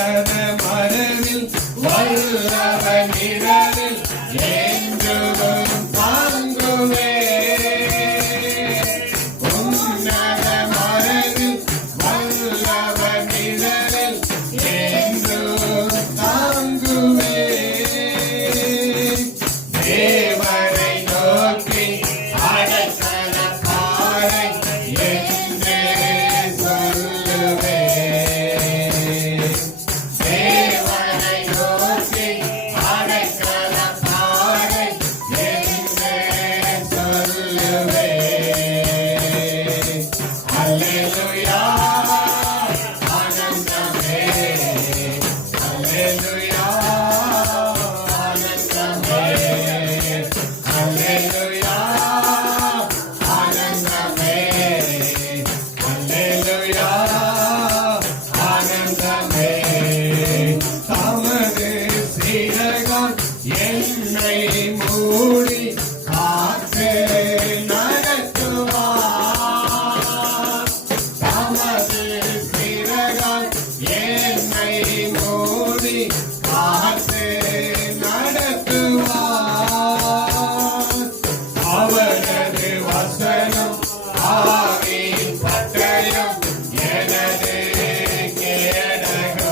உன்னத மனதில் வல்லவன் நிழலில் என்றும் தாங்குவே. உன்னத மனதில் வல்லவன் நிழலில் என்றும் தாங்குவே. தேவனை நோக்கி அடைக்கல பாறை என்றே சொல்லுவே. தேவனை நோக்கி அடைக்கல பாறை என்றே சொல்லுவே. அல்லேலூயா ஆனந்தமே. அல்லேலூயா ஆனந்தமே. அல்லேலூயா ஆனந்தமே. அல்லேலூயா ஆனந்தமே. தமது சிறகால் என்னை மூடி காத்து நடத்துவார். தமது சிறகால் என்னை மூடி காத்து நடத்துவார். அவரை